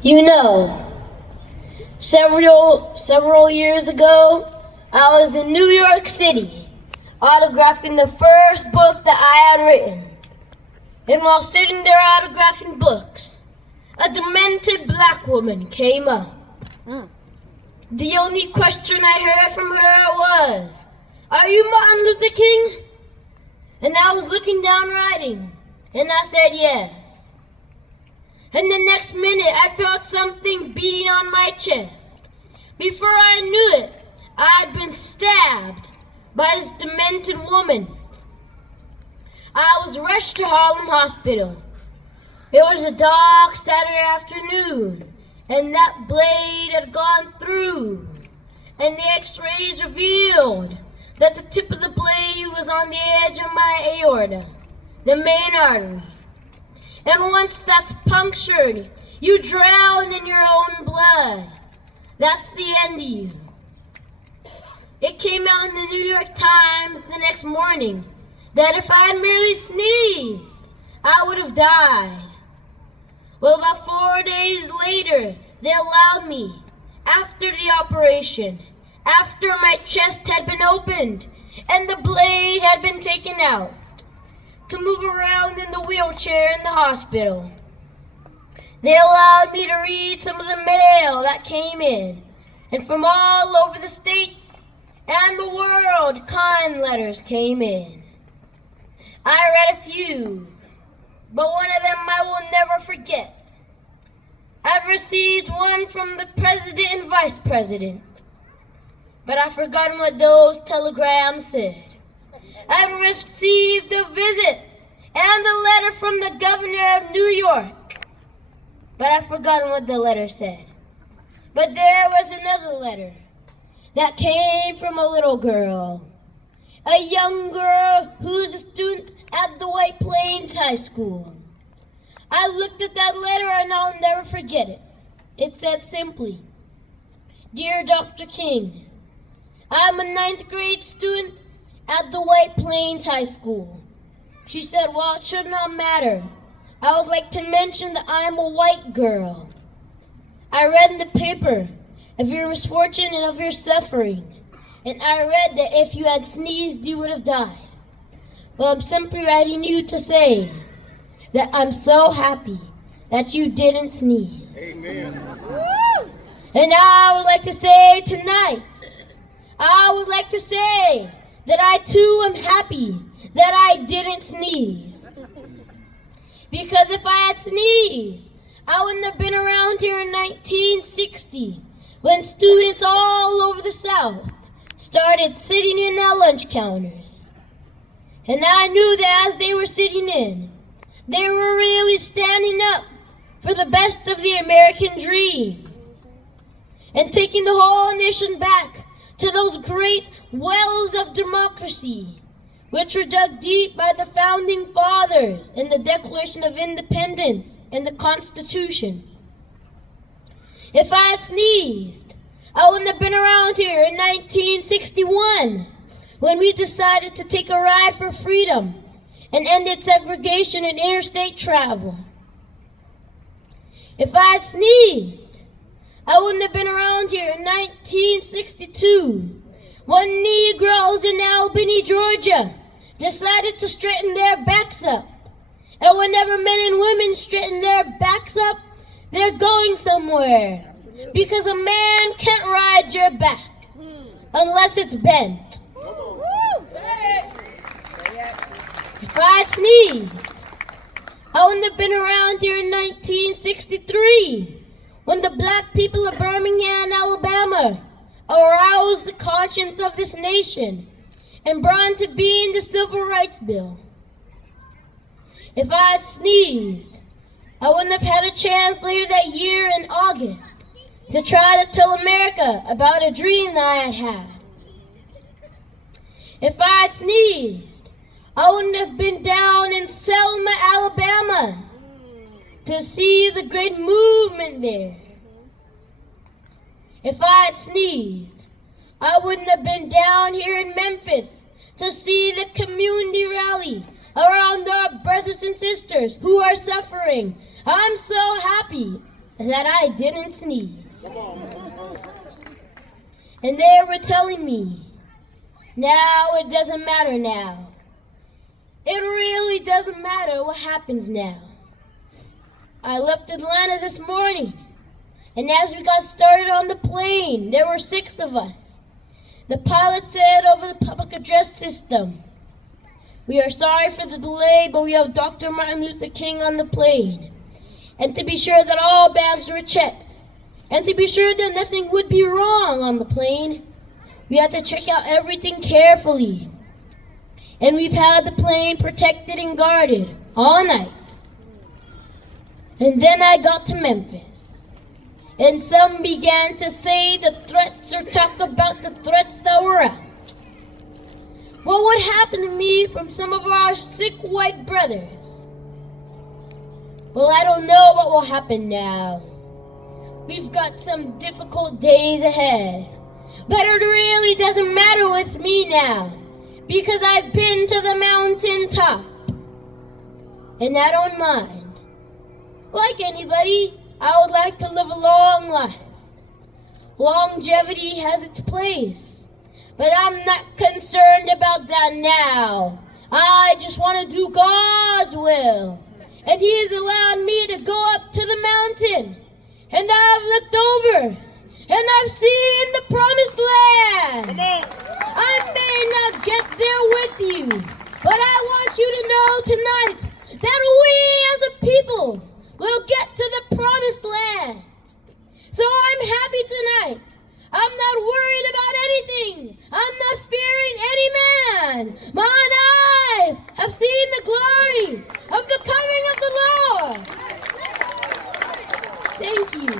You know, several years ago, I was in New York City, autographing the first book that I had written. And while sitting there autographing books, a demented black woman came up. The only question I heard from her was, "Are you Martin Luther King?" And I was looking down writing, and I said yes. And the next minute, I felt something beating on my chest. Before I knew it, I had been stabbed by this demented woman. I was rushed to Harlem Hospital. It was a dark Saturday afternoon, and that blade had gone through, and the x-rays revealed that the tip of the blade was on the edge of my aorta, the main artery. And once that's punctured, you drown in your own blood. That's the end of you. It came out in the New York Times the next morning that if I had merely sneezed, I would have died. Well, about 4 days later, they allowed me, after the operation, after my chest had been opened and the blade had been taken out, to move around in the wheelchair in the hospital. They allowed me to read some of the mail that came in, and from all over the states and the world, kind letters came in. I read a few, but one of them I will never forget. I've received one from the president and vice president, but I've forgotten what those telegrams said. I've received a visit and a letter from the governor of New York, but I've forgotten what the letter said. But there was another letter that came from a little girl, a young girl who's a student at the White Plains High School. I looked at that letter and I'll never forget it. It said simply, "Dear Dr. King, I'm a 9th grade student at the White Plains High School." She said, "Well, it should not matter. I would like to mention that I'm a white girl. I read in the paper of your misfortune and of your suffering, and I read that if you had sneezed, you would have died. Well, I'm simply writing you to say that I'm so happy that you didn't sneeze." Amen. And I would like to say tonight, I would like to say that I too am happy that I didn't sneeze. Because if I had sneezed, I wouldn't have been around here in 1960 when students all over the South started sitting in at lunch counters. And I knew that as they were sitting in, they were really standing up for the best of the American dream and taking the whole nation back to those great wells of democracy, which were dug deep by the founding fathers in the Declaration of Independence and the Constitution. If I had sneezed, I wouldn't have been around here in 1961 when we decided to take a ride for freedom and ended segregation in interstate travel. If I had sneezed, I wouldn't have been around here in 1962 when Negroes in Albany, Georgia decided to straighten their backs up. And whenever men and women straighten their backs up, they're going somewhere. Because a man can't ride your back unless it's bent. If I had sneezed, I wouldn't have been around here in 1963 when the black people of Birmingham, Alabama aroused the conscience of this nation and brought into being the Civil Rights Bill. If I had sneezed, I wouldn't have had a chance later that year in August to try to tell America about a dream that I had had. If I had sneezed, I wouldn't have been down in Selma, Alabama to see the great movement there. If I had sneezed, I wouldn't have been down here in Memphis to see the community rally around our brothers and sisters who are suffering. I'm so happy that I didn't sneeze. And they were telling me, now it doesn't matter now. It really doesn't matter what happens now. I left Atlanta this morning, and as we got started on the plane, there were 6 of us. The pilot said over the public address system, "We are sorry for the delay, but we have Dr. Martin Luther King on the plane. And to be sure that all bags were checked, and to be sure that nothing would be wrong on the plane, we had to check out everything carefully. And we've had the plane protected and guarded all night." And then I got to Memphis, and some began to say the threats or talk about the threats that were out. What would happen to me from some of our sick white brothers? Well, I don't know what will happen now. We've got some difficult days ahead, but it really doesn't matter with me now, because I've been to the mountaintop, and I don't mind. Like anybody, I would like to live a long life. Longevity has its place, but I'm not concerned about that now. I just want to do God's will, and He has allowed me to go up to the mountain, and I've looked over, and I've seen the promised land. I may not get there with you, but I want you to know tonight that we as a people will get to the promised land. So I'm happy tonight. I'm not worried about anything. I'm not fearing any man. Mine eyes have seen the glory of the coming of the Lord. Thank you.